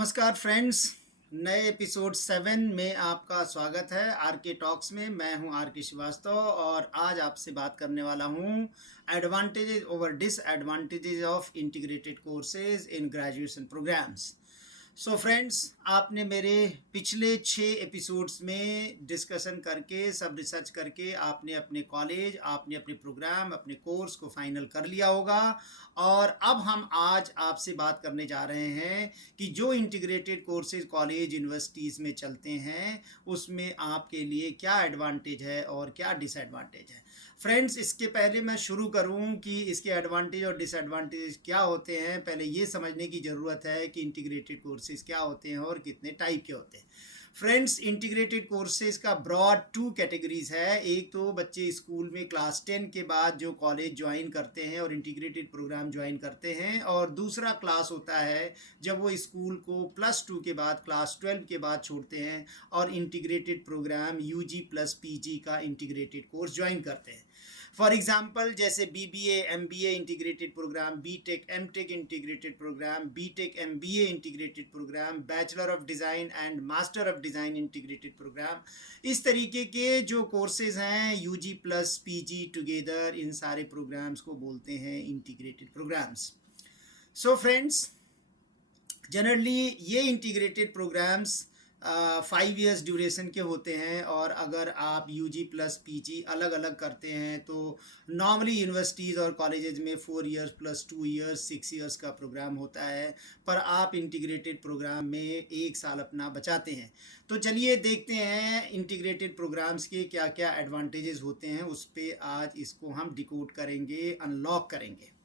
नमस्कार फ्रेंड्स, नए एपिसोड 7 में आपका स्वागत है। आर के टॉक्स में मैं हूं आर के श्रीवास्तव और आज आपसे बात करने वाला हूं advantages over disadvantages of integrated courses in graduation programs. So friends, आपने मेरे पिछले 6 एपिसोड्स में डिस्कशन करके सब रिसर्च करके आपने अपने कॉलेज, आपने अपने प्रोग्राम, अपने कोर्स को फाइनल कर लिया होगा। और अब हम आज आपसे बात करने जा रहे हैं कि जो इंटीग्रेटेड कोर्सेज कॉलेज यूनिवर्सिटीज़ में चलते हैं उसमें आपके लिए क्या एडवांटेज है और क्या डिसएडवांटेज है। फ्रेंड्स, इसके पहले मैं शुरू करूं कि इसके एडवांटेज और डिसएडवांटेज क्या होते हैं, पहले ये समझने की ज़रूरत है कि इंटीग्रेटेड कोर्सेज क्या होते हैं और कितने टाइप के होते हैं। फ्रेंड्स, इंटीग्रेटेड कोर्सेज का ब्रॉड 2 कैटेगरीज है। एक तो बच्चे स्कूल में क्लास 10 के बाद जो कॉलेज ज्वाइन करते हैं और इंटीग्रेटेड प्रोग्राम ज्वाइन करते हैं, और दूसरा क्लास होता है जब वो स्कूल को +2 के बाद क्लास 12 के बाद छोड़ते हैं और इंटीग्रेटेड प्रोग्राम UG + PG का इंटीग्रेटेड कोर्स ज्वाइन करते हैं। फॉर एग्जाम्पल, जैसे BBA MBA integrated program, BTech MTech integrated program, BTech MBA integrated program, bachelor of design and master of design integrated program. इस तरीके के जो कोर्सेज हैं UG + PG together, इन सारे प्रोग्राम्स को बोलते हैं integrated programs. So friends, generally ये इंटीग्रेटेड प्रोग्राम्स 5 इयर्स ड्यूरेशन के होते हैं, और अगर आप UG + PG अलग अलग करते हैं तो नॉर्मली यूनिवर्सिटीज़ और कॉलेजेस में 4 इयर्स + 2 इयर्स 6 इयर्स का प्रोग्राम होता है, पर आप इंटीग्रेटेड प्रोग्राम में 1 साल अपना बचाते हैं। तो चलिए देखते हैं इंटीग्रेटेड प्रोग्राम्स के क्या क्या एडवांटेजेस होते हैं, उस पर आज इसको हम डिकोड करेंगे, अनलॉक करेंगे।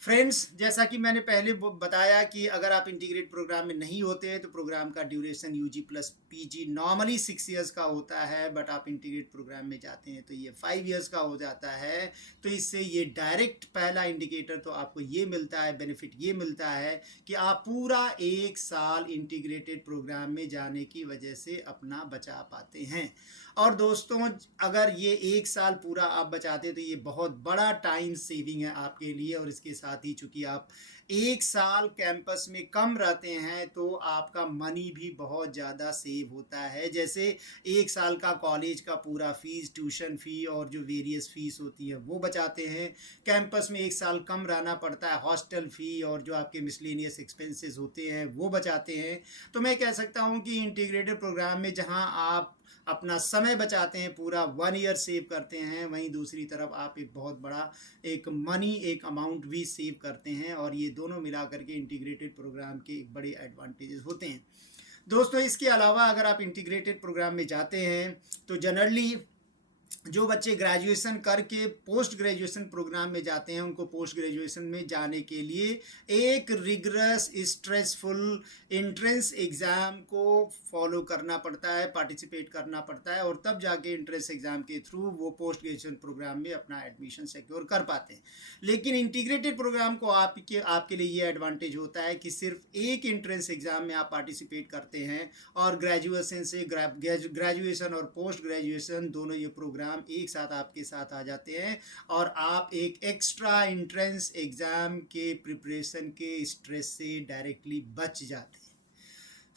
फ्रेंड्स, जैसा कि मैंने पहले बताया कि अगर आप इंटीग्रेट प्रोग्राम में नहीं होते हैं तो प्रोग्राम का duration UG + PG normally 6 years का होता है, बट आप इंटीग्रेट प्रोग्राम में जाते हैं तो ये 5 इयर्स का हो जाता है। तो इससे ये डायरेक्ट पहला इंडिकेटर तो आपको ये मिलता है, बेनिफिट ये मिलता है कि आप पूरा 1 साल इंटीग्रेटेड प्रोग्राम में जाने की वजह से अपना बचा पाते हैं। और दोस्तों, अगर ये 1 साल पूरा आप बचाते तो ये बहुत बड़ा टाइम सेविंग है आपके लिए। और इसके साथ ही चूँकि आप 1 साल कैंपस में कम रहते हैं तो आपका मनी भी बहुत ज़्यादा सेव होता है। जैसे 1 साल का कॉलेज का पूरा फीस, ट्यूशन फ़ी और जो वेरियस फ़ीस होती है वो बचाते हैं। कैंपस में 1 साल कम रहना पड़ता है, हॉस्टल फ़ी और जो आपके मिसलेनियस एक्सपेंसेस होते हैं वो बचाते हैं। तो मैं कह सकता हूँ कि इंटीग्रेटेड प्रोग्राम में जहाँ आप अपना समय बचाते हैं, पूरा 1 ईयर सेव करते हैं, वहीं दूसरी तरफ आप एक बहुत बड़ा एक अमाउंट भी सेव करते हैं। और ये दोनों मिला करके इंटीग्रेटेड प्रोग्राम के एक बड़े एडवांटेजेस होते हैं। दोस्तों, इसके अलावा अगर आप इंटीग्रेटेड प्रोग्राम में जाते हैं तो जनरली जो बच्चे ग्रेजुएशन करके पोस्ट ग्रेजुएशन प्रोग्राम में जाते हैं, उनको पोस्ट ग्रेजुएशन में जाने के लिए एक रिगरस स्ट्रेसफुल एंट्रेंस एग्ज़ाम को फॉलो करना पड़ता है, पार्टिसिपेट करना पड़ता है, और तब जाके एंट्रेंस एग्ज़ाम के थ्रू वो पोस्ट ग्रेजुएशन प्रोग्राम में अपना एडमिशन सिक्योर कर पाते हैं। लेकिन इंटीग्रेटेड प्रोग्राम को आपके लिए ये एडवांटेज होता है कि सिर्फ एक एंट्रेंस एग्ज़ाम में आप पार्टिसिपेट करते हैं, और ग्रेजुएशन और पोस्ट ग्रेजुएशन दोनों ये प्रोग्राम एक साथ आपके साथ आ जाते हैं, और आप एक एक्स्ट्रा एंट्रेंस एग्ज़ाम के प्रिपरेशन के स्ट्रेस से डायरेक्टली बच जाते हैं।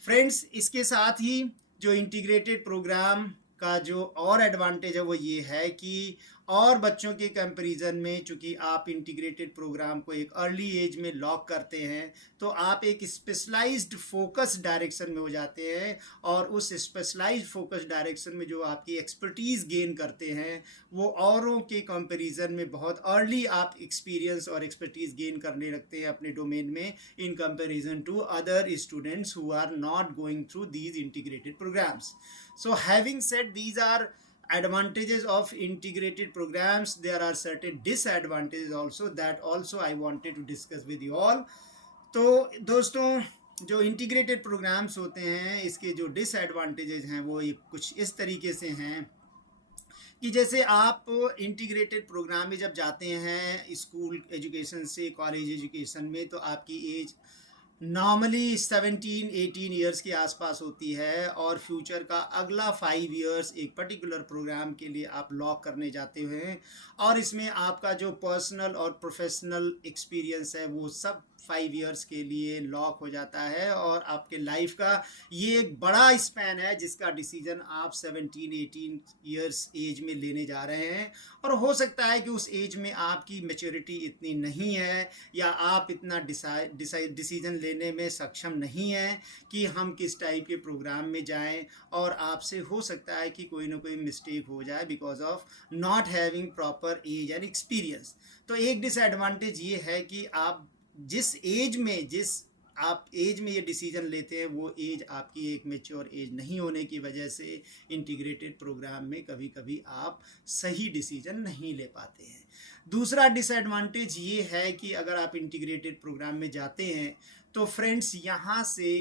फ्रेंड्स, इसके साथ ही जो इंटीग्रेटेड प्रोग्राम का जो और एडवांटेज है वो ये है कि और बच्चों के कंपैरिजन में, चूँकि आप इंटीग्रेटेड प्रोग्राम को एक अर्ली एज में लॉक करते हैं तो आप एक स्पेशलाइज्ड फोकस डायरेक्शन में हो जाते हैं, और उस स्पेशलाइज्ड फोकस डायरेक्शन में जो आपकी एक्सपर्टीज़ गेन करते हैं वो औरों के कंपैरिजन में बहुत अर्ली आप एक्सपीरियंस और एक्सपर्टीज़ गेन करने लगते हैं अपने डोमेन में, in comparison to other students who are not going through these integrated programs. So having said these are advantages of integrated programs, there are certain disadvantages also that also I wanted to discuss with you all. तो दोस्तों, जो integrated programmes होते हैं इसके जो disadvantages हैं वो कुछ इस तरीके से हैं कि जैसे आप इंटीग्रेटेड प्रोग्राम में जब जाते हैं स्कूल एजुकेशन से कॉलेज एजुकेशन में, तो आपकी एज नॉर्मली 17-18 ईयर्स के आसपास होती है, और फ्यूचर का अगला 5 इयर्स एक पर्टिकुलर प्रोग्राम के लिए आप लॉक करने जाते हैं, और इसमें आपका जो पर्सनल और प्रोफेशनल एक्सपीरियंस है वो सब 5 इयर्स के लिए लॉक हो जाता है और आपके लाइफ का ये एक बड़ा स्पैन है जिसका डिसीजन आप 17-18 इयर्स एज में लेने जा रहे हैं। और हो सकता है कि उस एज में आपकी मैच्योरिटी इतनी नहीं है या आप इतना डिसीजन लेने में सक्षम नहीं है कि हम किस टाइप के प्रोग्राम में जाएं, और आपसे हो सकता है कि कोई ना कोई मिस्टेक हो जाए because of not having proper age and experience. तो एक डिसएडवांटेज ये है कि आप जिस एज में ये डिसीजन लेते हैं वो एज आपकी एक मेच्योर एज नहीं होने की वजह से इंटीग्रेटेड प्रोग्राम में कभी कभी आप सही डिसीजन नहीं ले पाते हैं। दूसरा डिसएडवांटेज ये है कि अगर आप इंटीग्रेटेड प्रोग्राम में जाते हैं तो फ्रेंड्स यहाँ से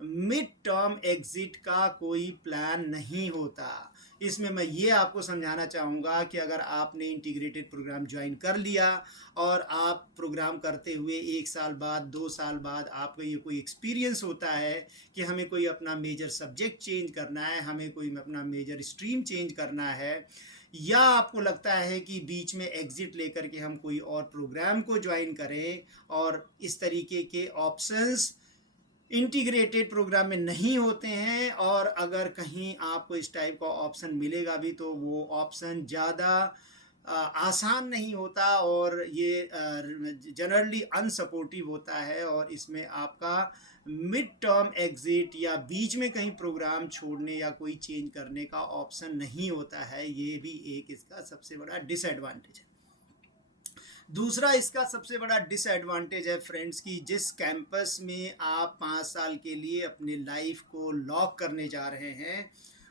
मिड टर्म एग्जिट का कोई प्लान नहीं होता। इसमें मैं ये आपको समझाना चाहूँगा कि अगर आपने इंटीग्रेटेड प्रोग्राम ज्वाइन कर लिया और आप प्रोग्राम करते हुए 1 साल बाद 2 साल बाद आपको ये कोई एक्सपीरियंस होता है कि हमें कोई अपना मेजर सब्जेक्ट चेंज करना है, हमें कोई अपना मेजर स्ट्रीम चेंज करना है, या आपको लगता है कि बीच में एग्जिट लेकर के हम कोई और प्रोग्राम को ज्वाइन करें, और इस तरीके के ऑप्शंस इंटीग्रेटेड प्रोग्राम में नहीं होते हैं, और अगर कहीं आपको इस टाइप का ऑप्शन मिलेगा भी तो वो ऑप्शन ज़्यादा आसान नहीं होता और ये जनरली अनसपोर्टिव होता है, और इसमें आपका मिड टर्म एग्जिट या बीच में कहीं प्रोग्राम छोड़ने या कोई चेंज करने का ऑप्शन नहीं होता है। ये भी एक इसका सबसे बड़ा डिसएडवांटेज है। दूसरा इसका सबसे बड़ा डिसएडवांटेज है फ्रेंड्स कि जिस कैंपस में आप 5 साल के लिए अपने लाइफ को लॉक करने जा रहे हैं,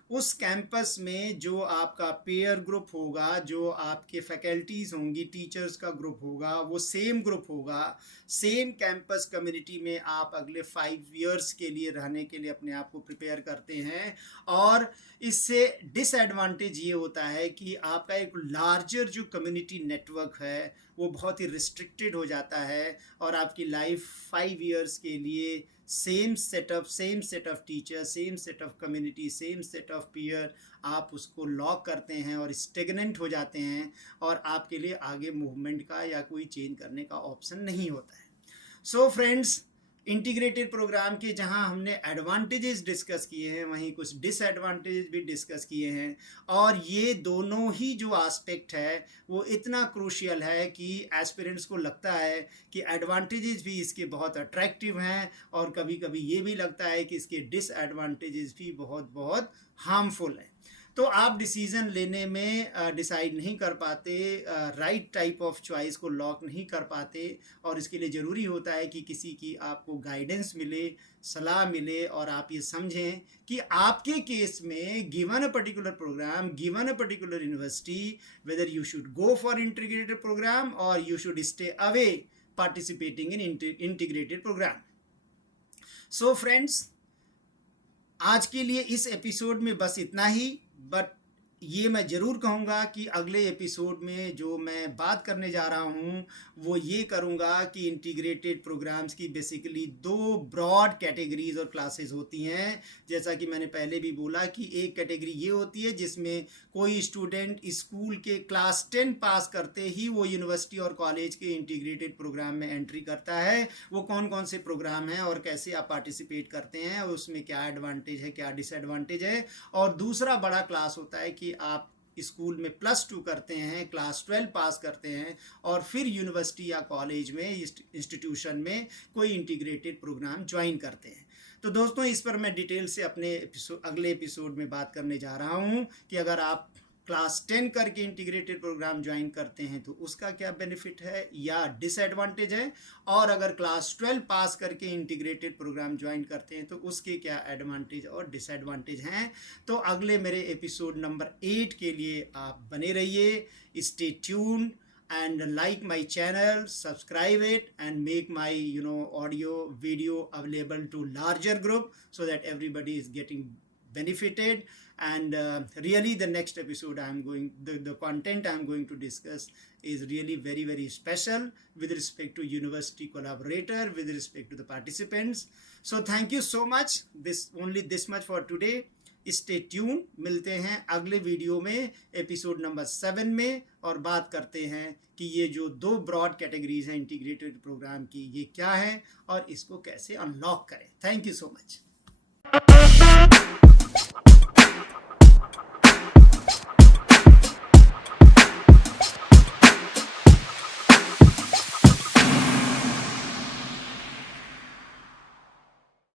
उस कैंपस में जो आपका पेयर ग्रुप होगा, जो आपके फैकल्टीज़ होंगी, टीचर्स का ग्रुप होगा, वो सेम ग्रुप होगा। सेम कैंपस कम्युनिटी में आप अगले 5 इयर्स के लिए रहने के लिए अपने आप को प्रिपेयर करते हैं, और इससे डिसएडवांटेज ये होता है कि आपका एक लार्जर जो कम्युनिटी नेटवर्क है वो बहुत ही रिस्ट्रिक्टेड हो जाता है, और आपकी लाइफ 5 इयर्स के लिए same set of teacher, same set of community, same set of peer, आप उसको लॉक करते हैं और स्टेगनेंट हो जाते हैं, और आपके लिए आगे मूवमेंट का या कोई चेंज करने का ऑप्शन नहीं होता है। सो फ्रेंड्स, इंटीग्रेटेड प्रोग्राम के जहां हमने एडवांटेजेस डिस्कस किए हैं वहीं कुछ डिसएडवांटेजेस भी डिस्कस किए हैं, और ये दोनों ही जो एस्पेक्ट है वो इतना क्रूशियल है कि एस्पिरेंट्स को लगता है कि एडवांटेजेस भी इसके बहुत अट्रैक्टिव हैं, और कभी कभी ये भी लगता है कि इसके डिसएडवांटेजेस भी बहुत बहुत हार्मफुल हैं। तो आप डिसीज़न लेने में डिसाइड नहीं कर पाते, राइट टाइप ऑफ चॉइस को लॉक नहीं कर पाते, और इसके लिए ज़रूरी होता है कि किसी की आपको गाइडेंस मिले, सलाह मिले, और आप ये समझें कि आपके केस में given a particular programme, given a particular university, whether you should go for integrated programme और you should stay away participating in integrated programme. So friends, आज के लिए इस एपिसोड में बस इतना ही, बट ये मैं ज़रूर कहूँगा कि अगले एपिसोड में जो मैं बात करने जा रहा हूँ वो ये करूँगा कि इंटीग्रेटेड प्रोग्राम्स की बेसिकली 2 ब्रॉड कैटेगरीज और क्लासेस होती हैं। जैसा कि मैंने पहले भी बोला कि एक कैटेगरी ये होती है जिसमें कोई स्टूडेंट स्कूल के क्लास 10 पास करते ही वो यूनिवर्सिटी और कॉलेज के इंटीग्रेटेड प्रोग्राम में एंट्री करता है। वो कौन कौन से प्रोग्राम हैं और कैसे आप पार्टिसिपेट करते हैं, उसमें क्या एडवांटेज है, क्या डिसएडवांटेज है। और दूसरा बड़ा क्लास होता है कि आप स्कूल में +2 करते हैं, क्लास 12 पास करते हैं, और फिर यूनिवर्सिटी या कॉलेज में, इंस्टीट्यूशन में कोई इंटीग्रेटेड प्रोग्राम ज्वाइन करते हैं। तो दोस्तों, इस पर मैं डिटेल से अपने अगले एपिसोड में बात करने जा रहा हूं कि अगर आप क्लास 10 करके इंटीग्रेटेड प्रोग्राम ज्वाइन करते हैं तो उसका क्या बेनिफिट है या डिसएडवांटेज है, और अगर क्लास 12 पास करके इंटीग्रेटेड प्रोग्राम ज्वाइन करते हैं तो उसके क्या एडवांटेज और डिसएडवांटेज हैं। तो अगले मेरे एपिसोड नंबर 8 के लिए आप बने रहिए। Stay tuned and like my channel, subscribe it, and make my audio video available to larger group so that everybody is getting benefited. And really the next episode the content I'm going to discuss is really very very special with respect to university collaborator, with respect to the participants. So thank you so much. Only this much for today. Stay tune, मिलते हैं अगले video में episode number 7 में और बात करते हैं कि ये जो 2 ब्रॉड कैटेगरीज हैं इंटीग्रेटेड प्रोग्राम की, ये क्या है और इसको कैसे अनलॉक करें। Thank you so much.